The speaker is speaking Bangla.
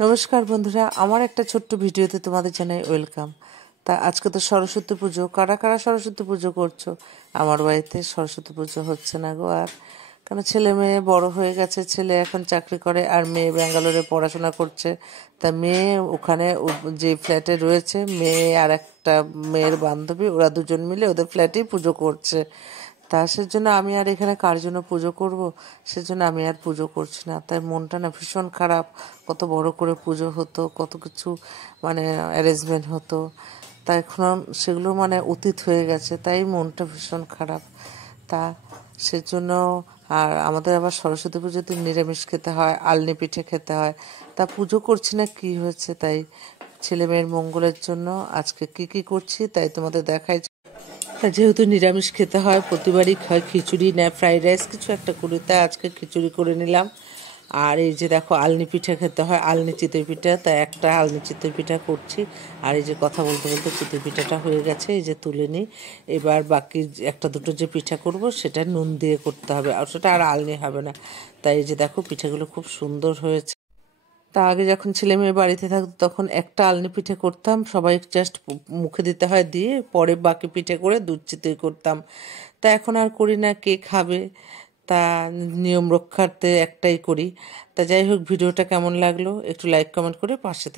নমস্কার বন্ধুরা, আমার একটা ছোট্ট ভিডিওতে তোমাদের জানাই ওয়েলকাম। তা আজকে তো সরস্বতী পুজো, কারা কারা সরস্বতী পুজো করছো? আমার বাড়িতে সরস্বতী পুজো হচ্ছে না গো আর, কারণ ছেলে মেয়ে বড় হয়ে গেছে। ছেলে এখন চাকরি করে আর মেয়ে ব্যাঙ্গালোরে পড়াশোনা করছে। তা মেয়ে ওখানে যে ফ্ল্যাটে রয়েছে, মেয়ে আর একটা মেয়ের বান্ধবী, ওরা দুজন মিলে ওদের ফ্ল্যাটেই পুজো করছে। তা সেজন্য আমি আর এখানে কার জন্য পুজো করব, সেজন্য আমি আর পুজো করছি না। তাই মনটা না ভীষণ খারাপ। কত বড় করে পুজো হতো, কত কিছু অ্যারেঞ্জমেন্ট হতো, তা এখন সেগুলো অতীত হয়ে গেছে, তাই মনটা ভীষণ খারাপ। তা সেজন্য আর আমাদের আবার সরস্বতী পুজোতে নিরামিষ খেতে হয়, আলনি পিঠে খেতে হয়। তা পুজো করছি না, কি হয়েছে, তাই ছেলে মেয়ের মঙ্গলের জন্য আজকে কি কি করছি তাই তোমাদের দেখাই। তা যেহেতু নিরামিষ খেতে হয়, প্রতিবারই হয় খিচুড়ি না ফ্রাইড রাইস কিছু একটা করি, তাই আজকে খিচুড়ি করে নিলাম। আর এই যে দেখো, আলনি পিঠা খেতে হয়, আলনি চিতই পিঠা, তাই একটা আলনি চিতই পিঠা করছি। আর এই যে কথা বলতে বলতে চিতই পিঠাটা হয়ে গেছে, এই যে তুলে নিই। এবার বাকি একটা দুটো যে পিঠা করব সেটা নুন দিয়ে করতে হবে, আর সেটা আর আলনি হবে না। তাই এই যে দেখো, পিঠাগুলো খুব সুন্দর হয়েছে। তা আগে যখন ছেলে মেয়ে বাড়িতে থাকতো তখন একটা আলনি পিঠে করতাম, সবাই জাস্ট মুখে দিতে হয়, দিয়ে পরে বাকি পিঠে করে দুধ চিতই করতাম। তা এখন আর করি না, কে খাবে, তা নিয়ম রক্ষার্থে একটাই করি। তা যাই হোক, ভিডিওটা কেমন লাগলো একটু লাইক কমেন্ট করে পাশে